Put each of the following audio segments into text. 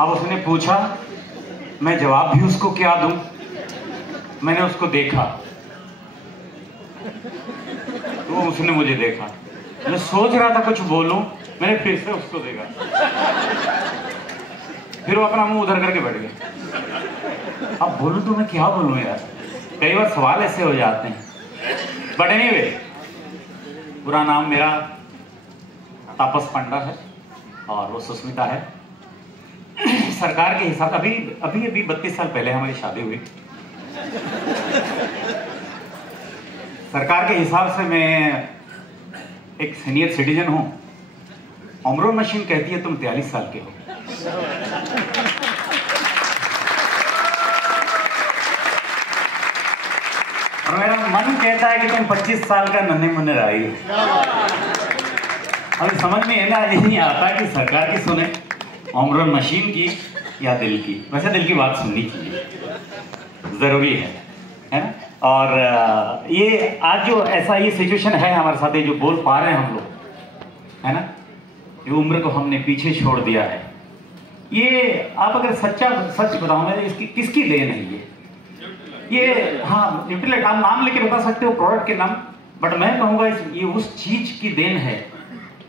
अब उसने पूछा, मैं जवाब भी उसको क्या दूं? मैंने उसको देखा तो उसने मुझे देखा। मैं सोच रहा था कुछ बोलूं, मैंने फिर से उसको देखा, फिर वो अपना मुंह उधर करके बैठ गया। अब बोलूं तो मैं क्या बोलूं यार, कई बार सवाल ऐसे हो जाते हैं। बट एनीवे, पूरा नाम मेरा तापस पंडा है और वो सुष्मिता है। सरकार के हिसाब अभी 32 साल पहले हमारी शादी हुई। सरकार के हिसाब से मैं एक सीनियर सिटीजन हूं। ऑमरोन मशीन कहती है तुम 43 साल के हो। और मेरा मन कहता है कि तुम 25 साल का नन्हे मुन्ने रही हो। अभी समझ में नहीं आता कि सरकार की सुने, ऑमरोन मशीन की या दिल की। वैसे दिल की बात सुननी चाहिए, जरूरी है ना। और ये आज जो ऐसा ये सिचुएशन है हमारे साथ, ये जो बोल पा रहे हैं हम लोग, है ना, ये उम्र को हमने पीछे छोड़ दिया है। ये आप अगर सच बताऊं मैं, इसकी किसकी देन है ये हाँ, न्यूट्रीलाइट आप नाम लेके बता सकते हो प्रोडक्ट के नाम, बट मैं कहूंगा ये उस चीज की देन है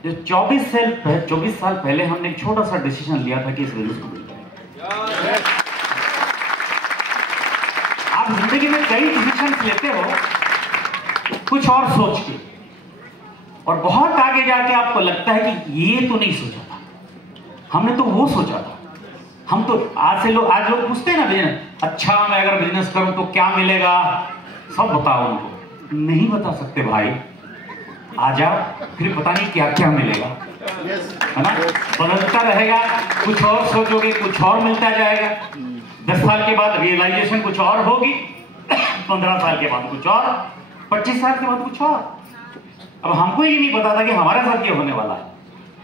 जो 24 साल पहले हमने एक छोटा सा डिसीजन लिया था कि इस बिजनेस को मिल जाए। आप जिंदगी में कई डिसीजन लेते हो कुछ और सोच के, और बहुत आगे जाके आपको लगता है कि ये तो नहीं सोचा था, हमने तो वो सोचा था। हम तो आज लोग पूछते हैं ना बिजनेस, अच्छा मैं अगर बिजनेस करूं तो क्या मिलेगा, सब बताओ उनको। नहीं बता सकते भाई, आ जाओ फिर पता नहीं क्या क्या मिलेगा, है ना। बदलता रहेगा, कुछ और सोचोगे कुछ और मिलता जाएगा। 10 साल के बाद रियलाइजेशन कुछ और होगी, 15 साल के बाद कुछ और, 25 साल के बाद कुछ और। अब हमको ये नहीं पता था कि हमारे साथ ये होने वाला है।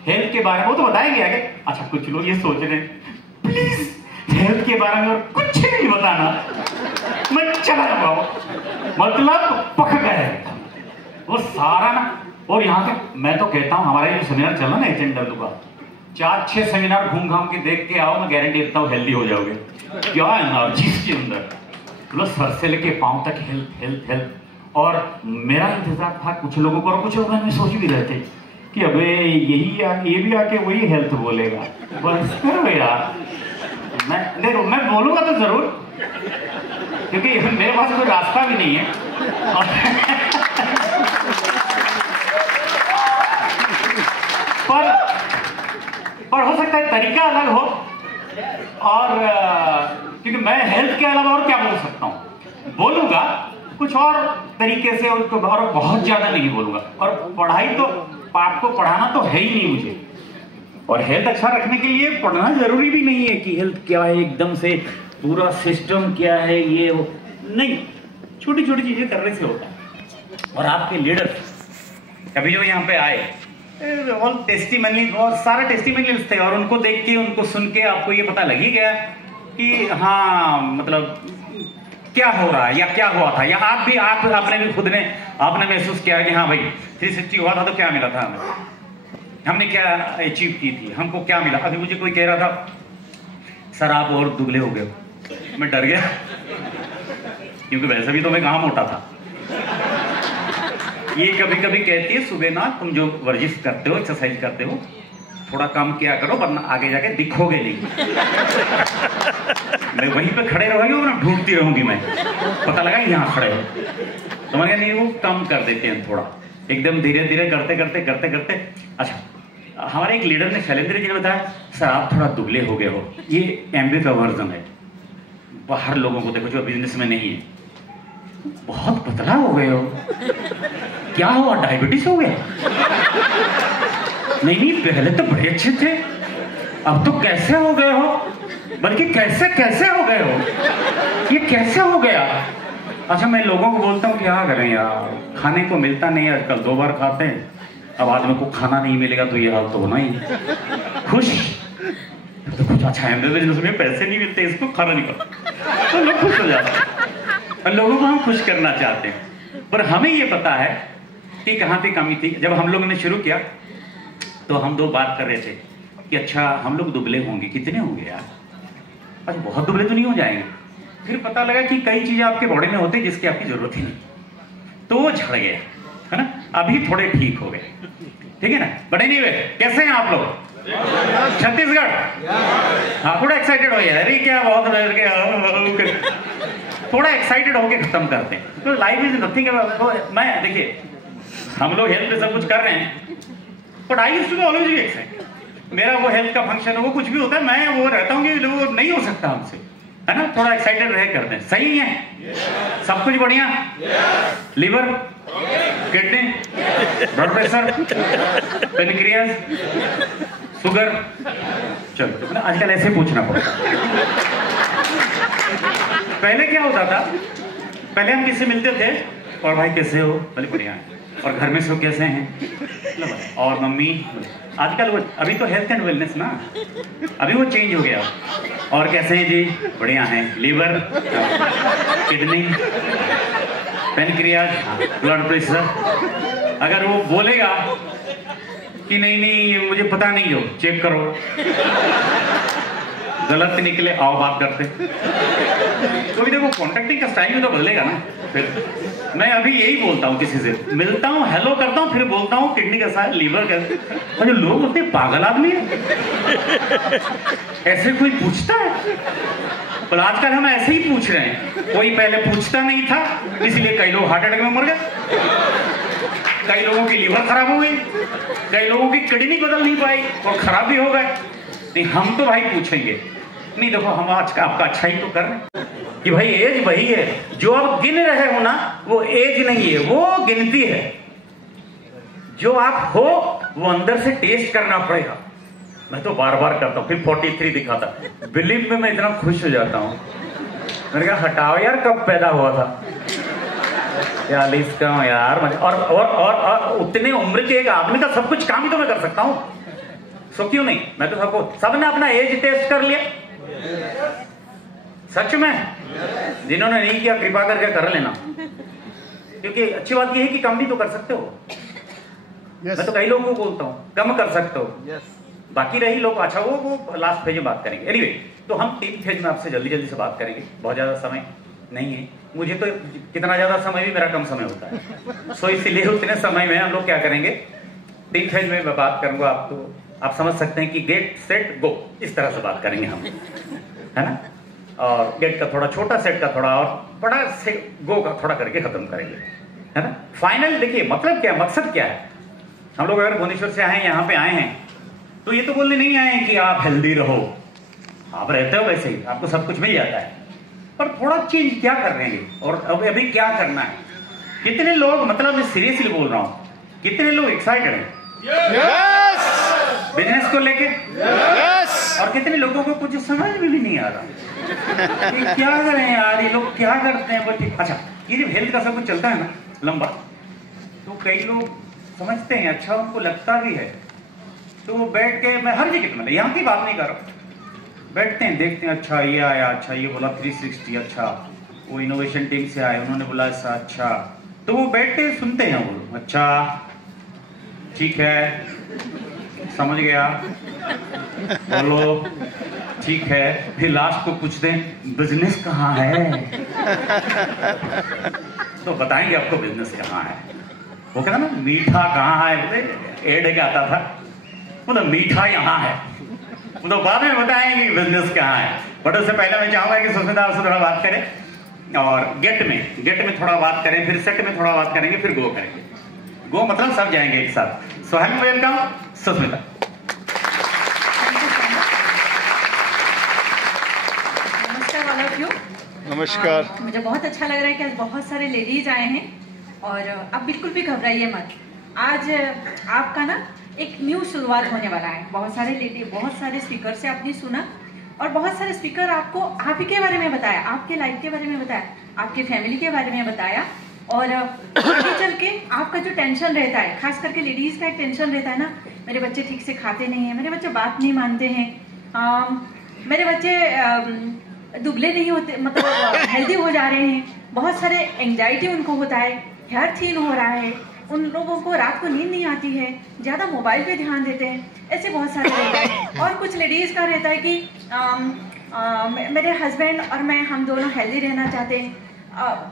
हेल्थ के बारे में वो तो बताएंगे आगे। अच्छा, कुछ लोग ये सोच रहे हैं प्लीज हेल्थ के बारे में और कुछ नहीं बताना, मैं चला जाऊंगा, मतलब पक गए वो सारा ना। और यहाँ के मैं तो कहता हूँ, हमारा ये सेमिनार चला ना HNW का, 4-6 सेमिनार घूम घाम के देख के आओ, मैं गारंटी देता हूँ हेल्दी हो जाओगे। क्या एनर्जी के अंदर, मतलब सर से लेके पांव तक हेल्थ हेल्थ हेल्थ। और मेरा इंतजार था कुछ लोगों को, और कुछ लोग में सोच भी रहे थे कि अबे ये भी आके वही हेल्थ बोलेगा। बस करो यार, मैं बोलूंगा तो जरूर, क्योंकि मेरे पास कोई रास्ता भी नहीं है। पर हो सकता है तरीका अलग हो, और क्योंकि मैं हेल्थ के अलावा और क्या बोल सकता हूँ, बोलूंगा कुछ और तरीके से, और बहुत ज्यादा नहीं बोलूंगा। और पढ़ाई तो आपको पढ़ाना तो है ही नहीं मुझे, और हेल्थ अच्छा रखने के लिए पढ़ना जरूरी भी नहीं है कि हेल्थ क्या है एकदम से, पूरा सिस्टम क्या है ये वो नहीं, छोटी छोटी चीजें करने से होता है। और आपके लीडर कभी जो यहाँ पे आए, ऑल टेस्टिमनी, और सारा टेस्टिमनियल्स थे, और उनको देख के उनको सुन के आपको ये पता लग ही गया कि हाँ मतलब क्या हो रहा है या क्या हुआ था, या आपने भी खुद ने आपने महसूस किया कि हाँ भाई 360 हुआ था तो क्या मिला था हमें, हमने क्या अचीव की थी, हमको क्या मिला। अभी मुझे कोई कह रहा था सर आप और दुबले हो गए, मैं डर गया क्योंकि वैसे भी तो मैं कहाँ मोटा था। ये कभी कभी कहती है सुबह ना, तुम जो वर्जिश करते हो, एक्सरसाइज करते हो, थोड़ा कम किया करो वरना आगे जाके दिखोगे नहीं। मैं वहीं पे खड़े रहोगे और ढूंढती रहूंगी मैं, पता लगा यहाँ खड़े हो तो मैंने नहीं, वो कम कर देते हैं थोड़ा, एकदम धीरे धीरे करते। अच्छा, हमारे एक लीडर ने, शैलेंद्र जी ने बताया सर आप थोड़ा दुबले हो गए हो, ये MBA का वर्जन है। बाहर लोगों को देखो जो बिजनेस में नहीं है, बहुत पतला हो गए हो, क्या हुआ डायबिटीज हो गया? नहीं पहले तो बड़े अच्छे थे, अब तो कैसे हो गए हो, बल्कि कैसे हो गए हो, ये कैसे हो गया? अच्छा, मैं लोगों को बोलता हूँ क्या करें यार, खाने को मिलता नहीं आजकल, 2 बार खाते हैं, अब आदमी को खाना नहीं मिलेगा तो ये हाल तो होना ही। खुश तो कुछ अच्छा है, बिजनेस में पैसे नहीं मिलते, इसको खाना नहीं पड़ता तो लोग खुश हो जाते हैं, और लोगों को हम खुश करना चाहते हैं। पर हमें ये पता है कि कहाँ पे कमी थी। जब हम लोगों ने शुरू किया तो हम 2 बात कर रहे थे कि अच्छा हम लोग दुबले होंगे, कितने होंगे यार, अच्छा बहुत दुबले तो नहीं हो जाएंगे। फिर पता लगा कि कई चीजें आपके बॉडी में होती है जिसकी आपकी जरूरत ही नहीं, तो वो झड़ गया, है ना। अभी थोड़े ठीक हो गए, ठीक है ना। बट एनीवे, कैसे हैं आप लोग? छत्तीसगढ़, हाँ थोड़ा एक्साइटेड हो गया, अरे क्या बहुत थोड़ा एक्साइटेड होके खत्म करते हैं। तो लाइफ इज नथिंग। मैं देखिए, हम लोग हेल्थ पे सब कुछ कर रहे हैं, but I used to be always be excited. मेरा वो हेल्थ का फंक्शन है, वो कुछ भी होता है, मैं वो रहता हूँ कि वो नहीं हो सकता हमसे, है ना। थोड़ा एक्साइटेड रह करते हैं, सही है। सब कुछ बढ़िया, liver, kidney, blood pressure, pancreas, sugar. चलो आजकल ऐसे पूछना पड़ता। पहले क्या होता था, पहले हम किससे मिलते थे, और भाई कैसे हो, बोले बढ़िया है, और घर में सब कैसे हैं, और मम्मी। आजकल वो, अभी तो हेल्थ एंड वेलनेस ना, अभी वो चेंज हो गया। और कैसे हैं जी, बढ़िया हैं, liver, kidney, pancreas, blood pressure. अगर वो बोलेगा कि नहीं नहीं मुझे पता नहीं हो, चेक करो, गलत निकले, आओ बात करते। तो देखो कॉन्टेक्टिंग का स्टाइल भी तो बदलेगा ना। फिर मैं अभी यही बोलता हूँ, किसी से मिलता हूँ, हेलो करता हूँ, फिर बोलता हूँ किडनी कैसा है, लीवर कैसा है। और जो लोग होते हैं पागल आदमी है, ऐसे कोई पूछता है? पर आजकल हम ऐसे ही पूछ रहे हैं। कोई पहले पूछता नहीं था, इसलिए कई लोग हार्ट अटैक में मर गए, कई लोगों की लीवर खराब हो गई, कई लोगों की किडनी बदल नहीं पाई और खराब भी हो गए। नहीं, हम तो भाई पूछेंगे नहीं। देखो हम आज का आपका अच्छा ही तो कर रहे हैं कि भाई एज वही है जो आप गिन रहे हो ना, वो एज नहीं है, वो गिनती है। जो आप हो वो अंदर से टेस्ट करना पड़ेगा। मैं तो बार बार करता हूँ, फिर 43 दिखाता, बिलीव में मैं इतना खुश हो जाता हूँ। मैंने कहा हटाओ यार, कब पैदा हुआ था, 40 का यार। और उतने उम्र के एक आदमी का सब कुछ काम ही तो मैं कर सकता हूँ, सो क्यों नहीं। मैं तो सबको, सबने अपना एज टेस्ट कर लिया, सच में। जिन्होंने नहीं किया कृपा करके कर लेना, क्योंकि अच्छी बात यह है कि कम भी तो कर सकते हो। मैं तो कई लोगों को बोलता हूँ कम कर सकते हो। बाकी रही लोग, अच्छा वो लास्ट फेज में बात करेंगे। एनीवे, तो हम 3 फेज में आपसे जल्दी जल्दी से बात करेंगे, बहुत ज्यादा समय नहीं है। मुझे तो कितना ज्यादा समय भी मेरा कम समय होता है, सो इसलिए उतने समय में हम लोग क्या करेंगे, 3 फेज में मैं बात करूंगा। आपको आप समझ सकते हैं कि गेट सेट गो, इस तरह से बात करेंगे हम, है ना। और गेट का थोड़ा छोटा, सेट का थोड़ा, और बड़ा से गो का थोड़ा करके खत्म करेंगे, है ना। फाइनल देखिए मतलब क्या, मकसद क्या है। हम लोग अगर भुवनेश्वर से आए हैं, यहाँ पे आए हैं, तो ये तो बोलने नहीं आए हैं कि आप हेल्दी रहो, आप रहते हो वैसे ही, आपको सब कुछ मिल जाता है, पर थोड़ा चेंज क्या कर रहे हैं और अभी क्या करना है। कितने लोग, मतलब मैं सीरियसली बोल रहा हूँ, कितने लोग एक्साइटेड हैं बिजनेस को लेके, और कितने लोगों को कुछ समझ में भी नहीं आ रहा कि क्या करें यार, ये लोग क्या करते हैं। बट अच्छा, ये जब हेल्थ का सब कुछ चलता है ना लंबा, तो कई लोग समझते हैं, अच्छा उनको लगता भी है, तो वो बैठ के, मैं हर जगह मतलब यहाँ की बात नहीं कर रहा, बैठते हैं देखते हैं, अच्छा ये आया, अच्छा ये बोला 360, अच्छा वो इनोवेशन टीम से आए, उन्होंने बोला ऐसा, अच्छा, तो वो बैठ के सुनते हैं, वो अच्छा ठीक है, समझ गया, बोलो ठीक है। फिर लास्ट को पूछते हैं बिजनेस कहाँ है, तो बताएंगे आपको बिजनेस कहाँ है। वो कहता ना मीठा कहाँ है, एड का आता था, मतलब मीठा यहाँ है, तो बाद में बताएंगे बिजनेस कहाँ है। बट उससे पहले मैं चाहूंगा कि सुस्मिता आपसे थोड़ा बात करें, और गेट में थोड़ा बात करें, फिर सेट में थोड़ा बात करेंगे, फिर गो करेंगे। गो मतलब सब जाएंगे एक साथ। So hello, welcome Susmita. नमस्कार ऑल ऑफ यू। नमस्कार। मुझे बहुत अच्छा लग रहा है कि आज बहुत सारे लेडीज आए हैं, और आप बिल्कुल भी घबराइए मत। आज आपका ना एक न्यू शुरुआत होने वाला है। बहुत सारे स्पीकर से आपने सुना, और बहुत सारे स्पीकर आपको आप ही के बारे में बताया, आपके लाइफ के बारे में बताया, आपके फैमिली के बारे में बताया, और आगे चल के आपका जो टेंशन रहता है, खास करके लेडीज का एक टेंशन रहता है ना, मेरे बच्चे ठीक से खाते नहीं हैं, मेरे बच्चे बात नहीं मानते हैं, मेरे बच्चे दुबले नहीं होते, मतलब हेल्दी हो जा रहे हैं, बहुत सारे एंजाइटी उनको होता है, हेयर थिन हो रहा है, उन लोगों को रात को नींद नहीं आती है, ज्यादा मोबाइल पे ध्यान देते हैं, ऐसे बहुत सारे रहता है। और कुछ लेडीज का रहता है कि मेरे हस्बैंड और मैं, हम दोनों हेल्दी रहना चाहते हैं,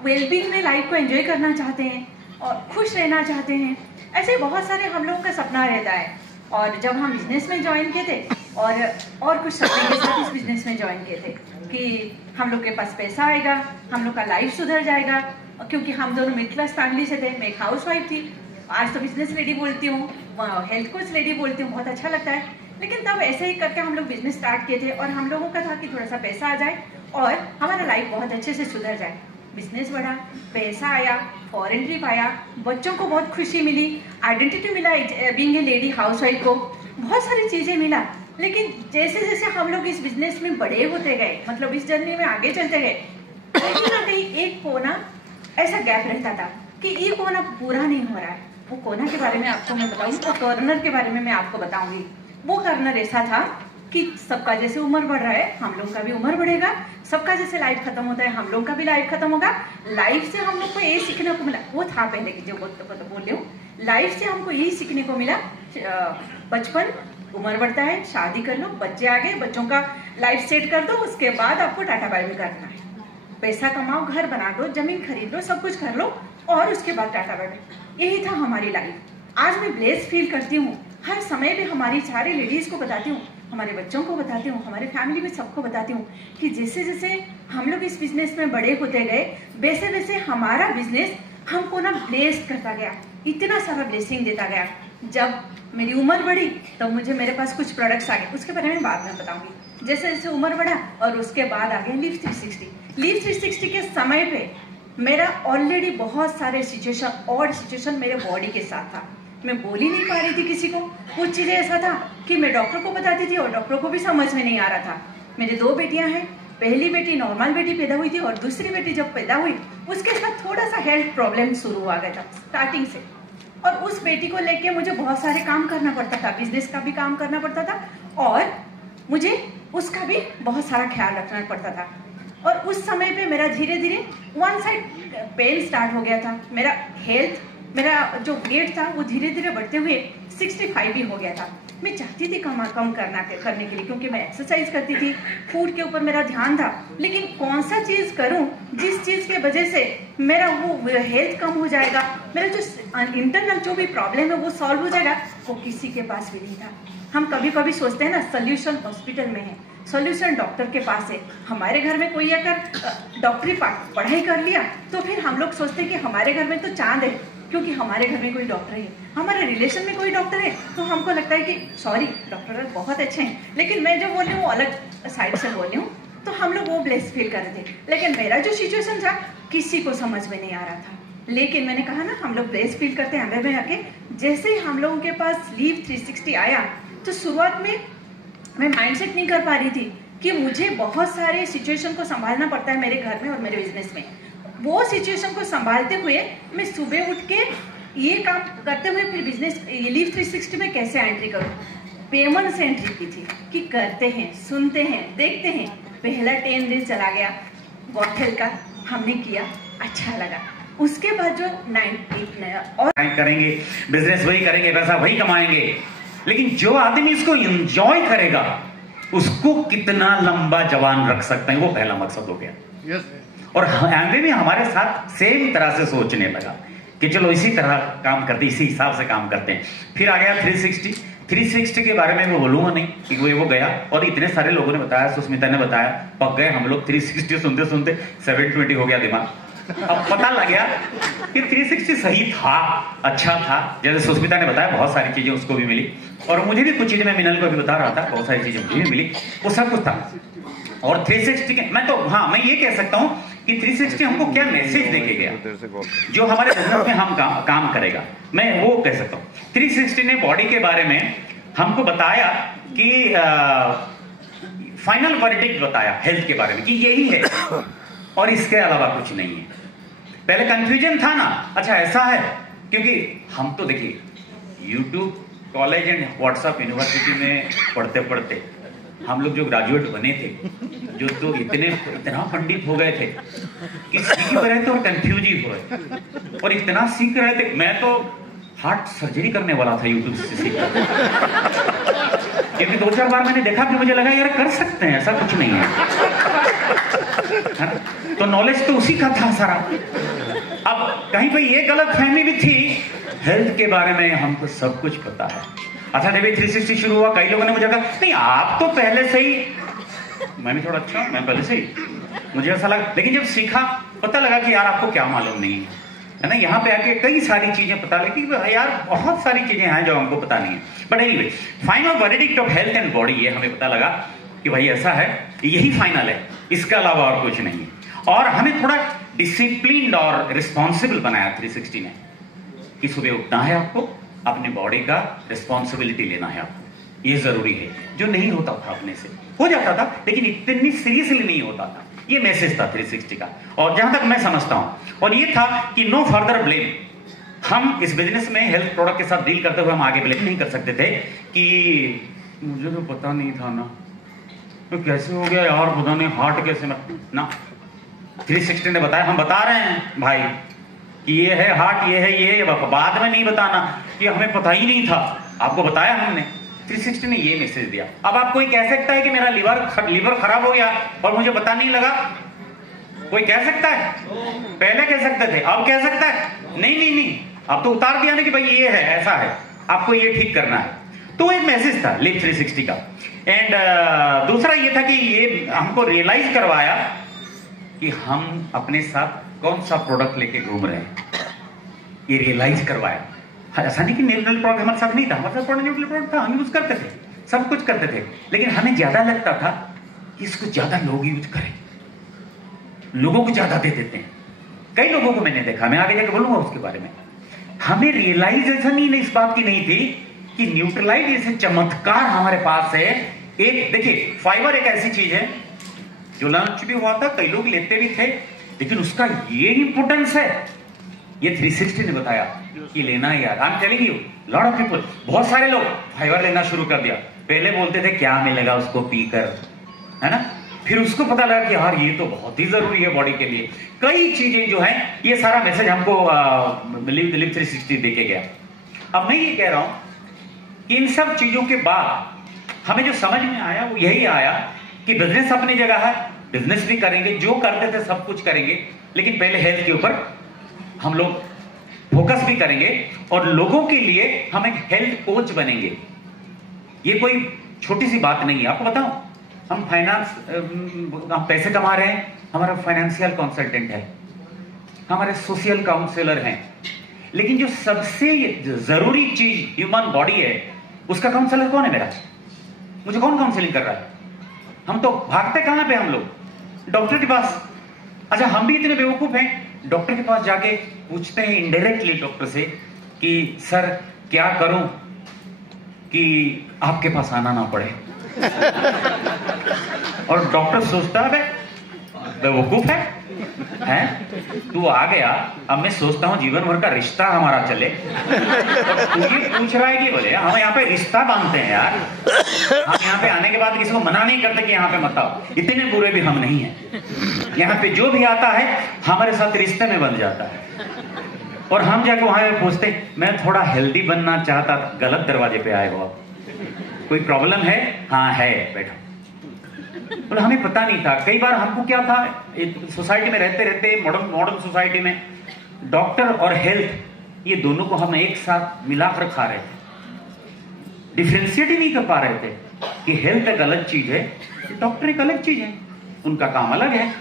वेलबींग में लाइफ को एंजॉय करना चाहते हैं और खुश रहना चाहते हैं। ऐसे बहुत सारे हम लोगों का सपना रहता है। और जब हम बिजनेस में ज्वाइन किए थे और कुछ सपने के साथ इस बिजनेस में ज्वाइन किए थे कि हम लोग के पास पैसा आएगा, हम लोग का लाइफ सुधर जाएगा, क्योंकि हम दोनों मिडिल क्लास फैमिली से थे। मैं एक हाउस वाइफ थी, आज तो बिजनेस लेडी बोलती हूँ, हेल्थ कोच लेडी बोलती हूँ, बहुत अच्छा लगता है। लेकिन तब ऐसे ही करके हम लोग बिजनेस स्टार्ट किए थे और हम लोगों का था कि थोड़ा सा पैसा आ जाए और हमारा लाइफ बहुत अच्छे से सुधर जाए। बिजनेस बढ़ा, पैसा आया, फॉरेन ट्रिप आया, बच्चों को बहुत खुशी मिली, आइडेंटिटी मिला being a lady house wife को, बहुत सारी चीजें मिला। लेकिन जैसे जैसे हम लोग इस बिजनेस में बड़े होते गए, मतलब इस जर्नी में आगे चलते गए, कहीं ना कहीं एक कोना ऐसा गैप रहता था कि ये कोना पूरा नहीं हो रहा है। वो कोना के बारे में आपको मैं बताऊंगी, वो कॉर्नर के बारे में मैं आपको बताऊंगी। वो कॉर्नर ऐसा था कि सबका जैसे उम्र बढ़ रहा है, हम लोग का भी उम्र बढ़ेगा, सबका जैसे लाइफ खत्म होता है, हम लोग का भी लाइफ खत्म होगा। लाइफ से हम लोग को यही सीखने को मिला, वो था पहले की जो बोल रही हूँ, लाइफ से हमको यही सीखने को मिला, बचपन, उम्र बढ़ता है, शादी कर लो, बच्चे आ गए, बच्चों का लाइफ सेट कर दो, उसके बाद आपको टाटा बाय बाय करना है। पैसा कमाओ, घर बना दो, जमीन खरीद लो, सब कुछ कर लो और उसके बाद टाटा बाय बाय। यही था हमारी लाइफ। आज मैं ब्लेस फील करती हूँ, हर समय भी हमारी सारी लेडीज को बताती हूँ, हमारे बच्चों को बताती हूँ, हमारे फैमिली में सबको बताती हूँ कि जैसे जैसे हम लोग इस बिजनेस में बड़े होते गए, वैसे वैसे हमारा बिजनेस हमको ना ब्लेस्ड करता गया, इतना सारा ब्लेसिंग देता गया। जब मेरी उम्र बढ़ी तब मुझे मेरे पास कुछ प्रोडक्ट्स आ गए, उसके बारे में बाद में बताऊंगी। जैसे जैसे उम्र बढ़ा और उसके बाद आ गया लीव 360। लीव 360 के समय पे मेरा ऑलरेडी बहुत सारे सिचुएशन मेरे बॉडी के साथ था। मैं बोल ही नहीं पा रही थी किसी को। कुछ चीजें ऐसा था कि मैं डॉक्टर को बताती थी और डॉक्टर को भी समझ में नहीं आ रहा था। मेरी 2 बेटियां हैं, पहली बेटी नॉर्मल बेटी पैदा हुई थी और दूसरी बेटी जब पैदा हुई उसके साथ थोड़ा सा हेल्थ प्रॉब्लम शुरू हुआ गया था स्टार्टिंग से, और उस बेटी को लेके मुझे बहुत सारे काम करना पड़ता था, बिजनेस का भी काम करना पड़ता था और मुझे उसका भी बहुत सारा ख्याल रखना पड़ता था। और उस समय पे मेरा धीरे धीरे वन साइड पेन स्टार्ट हो गया था। मेरा जो वेट था वो धीरे धीरे बढ़ते हुए 65 भी हो गया था। मैं चाहती थी कम करने के लिए, क्योंकि मैं एक्सरसाइज करती थी, फूड के ऊपर मेरा ध्यान था, लेकिन कौन सा चीज करूं जिस चीज के वजह से मेरा वो हेल्थ कम हो जाएगा, मेरा जो इंटरनल जो भी प्रॉब्लम है वो सॉल्व हो जाएगा, वो किसी के पास भी नहीं था। हम कभी कभी सोचते हैं ना, सोल्यूशन हॉस्पिटल में है, सोल्यूशन डॉक्टर के पास है। हमारे घर में कोई अगर डॉक्टरी पढ़ाई कर लिया तो फिर हम लोग सोचते हैं कि हमारे घर में तो चांद है, क्योंकि हमारे घर में कोई डॉक्टर है, हमारे रिलेशन में कोई डॉक्टर है, तो हमको लगता है कि सॉरी डॉक्टर बहुत अच्छे हैं। लेकिन मैं जो बोल रही हूँ वो अलग साइड से बोल रही हूँ, तो हम लोग वो ब्लेस फील कर रहे थे। लेकिन मेरा जो सिचुएशन था किसी को समझ में नहीं आ रहा था। लेकिन मैंने कहा ना, हम लोग ब्लेस फील करते हैं हमें में आके। जैसे ही हम लोगों के पास लीव 360 आया तो शुरुआत में मैं माइंडसेट नहीं कर पा रही थी कि मुझे बहुत सारे सिचुएशन को संभालना पड़ता है मेरे घर में और मेरे बिजनेस में। वो सिचुएशन को संभालते हुए मैं सुबह उठ के ये काम करते हुए फिर बिजनेस लीव 360 में कैसे एंट्री करूं, पेमन से एंट्री की थी कि करते हैं, सुनते हैं, देखते हैं। पहला 10 दिन चला गया बॉटल का, हमने किया, अच्छा लगा। उसके बाद जो 9 और करेंगे, बिजनेस वही करेंगे, पैसा वही कमाएंगे, लेकिन जो आदमी इसको एंजॉय करेगा उसको कितना लंबा जवान रख सकते हैं, वो पहला मकसद हो गया। और एमवे भी हमारे साथ सेम तरह से सोचने लगा कि चलो इसी तरह काम करते, इसी हिसाब से काम करते हैं। फिर आ गया 360 के बारे में मैं बोलूंगा नहीं कि वो गया, और इतने सारे लोगों ने बताया, सुस्मिता ने बताया, पक गए हम लोग। 360 सुनते सुनते 720 हो गया दिमाग। अब पता लग गया कि 360 सही था, अच्छा था। जैसे सुस्मिता ने बताया बहुत सारी चीजें उसको भी मिली, और मुझे भी कुछ चीजें, मैं मिनल को भी बता रहा था, बहुत सारी चीजें मुझे भी मिली, वो सब कुछ था। और 360 के मैं ये कह सकता हूं कि 360 हमको क्या मैसेज देके गया जो हमारे बिजनेस में हम काम करेगा, मैं वो कह सकता हूं। 360 ने बॉडी के बारे में हमको बताया कि फाइनल वर्डिक्ट बताया हेल्थ के बारे में कि यही है और इसके अलावा कुछ नहीं है। पहले कंफ्यूजन था ना, अच्छा ऐसा है, क्योंकि हम तो देखिए YouTube, college and WhatsApp university में पढ़ते पढ़ते हम लोग जो ग्रेजुएट बने थे, जो तो इतना पंडित हो गए थे कि सीख रहे थे और कंफ्यूज ही हो रहे, और इतना सीख रहे थे। मैं तो हार्ट सर्जरी करने वाला था यूट्यूब से सीखा, क्योंकि 2-4 बार मैंने देखा कि मुझे लगा यार कर सकते हैं, ऐसा कुछ नहीं है ना? तो नॉलेज तो उसी का था सारा। अब कहीं पे ये गलत फहमी भी थी, हेल्थ के बारे में हमको सब कुछ पता है। अच्छा जब 360 शुरू हुआ, कई लोगों ने मुझे कहा नहीं आप तो पहले से ही, मैं भी थोड़ा अच्छा, मैं पहले से ही, मुझे ऐसा लगा। लेकिन जब सीखा पता लगा कि यार आपको क्या मालूम नहीं है ना। यहाँ पे आके कई सारी चीजें पता लगी कि यार बहुत सारी चीजें हैं जो हमको पता नहीं है। But anyway, final verdict of health and body, ये हमें पता लगा कि भाई ऐसा है, यही फाइनल है, इसके अलावा और कुछ नहीं है। और हमें थोड़ा डिसिप्लिन्ड और रिस्पॉन्सिबल बनाया 360 ने, कि सुबह उठना है आपको, अपने बॉडी का रिस्पॉन्सिबिलिटी लेना है आपको, ये जरूरी है, जो नहीं होता था अपने से। हो जाता था लेकिन इतनी सीरियसली नहीं होता था। ये मैसेज था 360 का, और जहां तक मैं समझता हूं, और ये था कि नो फर्दर ब्लेम। हम इस बिजनेस में हेल्थ प्रोडक्ट के साथ डील करते हुए हम आगे ब्लेम नहीं कर सकते थे कि मुझे तो पता नहीं था ना, तो कैसे हो गया यार, पता नहीं हार्ट कैसे ना। 360 ने बताया, हम बता रहे हैं भाई कि ये है हार्ट, ये है ये, बाद में नहीं बताना कि हमें पता ही नहीं था, आपको बताया हमने। 360 ने ये मैसेज दिया। अब आप कोई कह सकता है कि मेरा लीवर खराब हो गया और मुझे पता नहीं लगा, कोई कह सकता है? पहले कह सकते थे, अब कह सकता है? नहीं नहीं नहीं, अब तो उतार दिया ना कि भाई ये है, ऐसा है, आपको ये ठीक करना है। तो एक मैसेज था लिव 360 का। एंड दूसरा ये था कि ये हमको रियलाइज करवाया कि हम अपने साथ कौन सा प्रोडक्ट लेके घूम रहे हैं, ये रियलाइज करवाया। ऐसा नहीं कि न्यूट्रल प्रोडक्ट हमारे साथ नहीं था, हमारे साथ न्यूट्रल प्रोडक्ट था, हम यूज करते थे, सब कुछ करते थे, लेकिन हमें ज्यादा लगता था कि इसको ज्यादा लोग यूज करें, लोगों को ज्यादा दे देते हैं। कई लोगों को मैंने देखा, मैं आगे जाकर बोलूंगा उसके बारे में। हमें रियलाइजेशन ही इस बात की नहीं थी कि न्यूट्रलाइट जैसे चमत्कार हमारे पास है। एक देखिए, फाइबर एक ऐसी चीज है जो लॉन्च भी हुआ था, कई लोग लेते भी थे, लेकिन उसका ये इंपोर्टेंस है, ये 360 ने बताया कि लेना है यार। I am telling you, lot of people, बहुत सारे लोग फाइबर लेना शुरू कर दिया। पहले बोलते थे क्या मिलेगा उसको पीकर, है ना, फिर उसको पता लगा कि यार ये तो बहुत ही जरूरी है बॉडी के लिए। कई चीजें जो है, ये सारा मैसेज हमको लिव 360 देके गया। अब मैं ये कह रहा हूं कि इन सब चीजों के बाद हमें जो समझ में आया वो यही आया कि बिजनेस अपनी जगह है, बिजनेस भी करेंगे, जो करते थे सब कुछ करेंगे, लेकिन पहले हेल्थ के ऊपर हम लोग फोकस भी करेंगे और लोगों के लिए हम एक हेल्थ कोच बनेंगे। ये कोई छोटी सी बात नहीं है। आपको बताऊं, हम हम पैसे कमा रहे हैं, हमारा फाइनेंशियल कंसल्टेंट है, हमारे सोशल काउंसलर हैं, लेकिन जो सबसे जरूरी चीज ह्यूमन बॉडी है, उसका काउंसलर कौन है मेरा? मुझे कौन काउंसलिंग कर रहा है? हम तो भागते कहां पे हम लोग? डॉक्टर के पास। अच्छा, हम भी इतने बेवकूफ हैं, डॉक्टर के पास जाके पूछते हैं इनडायरेक्टली डॉक्टर से कि सर क्या करूं कि आपके पास आना ना पड़े। और डॉक्टर सोचता है बेवकूफ है तू आ गया, अब मैं सोचता हूं जीवन भर का रिश्ता हमारा चले, और तू ये पूछ रहा है कि बोले हम यहाँ पे रिश्ता बांधते हैं यार, हम यहाँ पे आने के बाद किसी को मना नहीं करते कि यहाँ पे मत आओ, इतने बुरे भी हम नहीं हैं। यहाँ पे जो भी आता है हमारे साथ रिश्ते में बन जाता है, और हम जाके वहां पे पूछते मैं थोड़ा हेल्दी बनना चाहता था। गलत दरवाजे पे आए हो आप, कोई प्रॉब्लम है? हाँ है, बैठो। तो हमें पता नहीं था। कई बार हमको क्या था, सोसाइटी में रहते रहते, मॉडर्न सोसाइटी में डॉक्टर और हेल्थ ये दोनों को हम एक साथ मिलाकर खा रहे थे, डिफ्रेंशिएट ही नहीं कर पा रहे थे कि हेल्थ एक अलग चीज है, डॉक्टर एक अलग चीज है, उनका काम अलग है।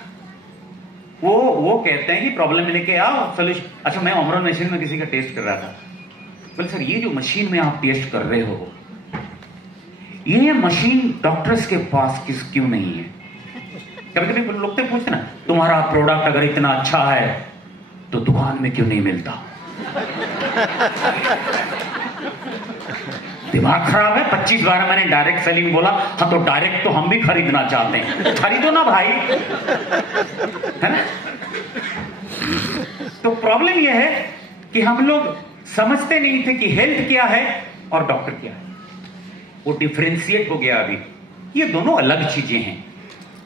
वो कहते हैं कि प्रॉब्लम लेके आओ सोल्यूशन। अच्छा, मैं ऑमरल मशीन में किसी का टेस्ट कर रहा था, बोले सर ये जो मशीन में आप टेस्ट कर रहे हो, ये मशीन डॉक्टर्स के पास क्यों नहीं है? कभी कभी लोग तो पूछते ना, तुम्हारा प्रोडक्ट अगर इतना अच्छा है तो दुकान में क्यों नहीं मिलता? दिमाग खराब है। 25 बार मैंने डायरेक्ट सेलिंग बोला, हाँ तो डायरेक्ट तो हम भी खरीदना चाहते हैं, खरीदो ना भाई, है ना। तो प्रॉब्लम यह है कि हम लोग समझते नहीं थे कि हेल्थ क्या है और डॉक्टर क्या है। वो डिफरेंशिएट हो गया अभी, ये दोनों अलग चीजें हैं।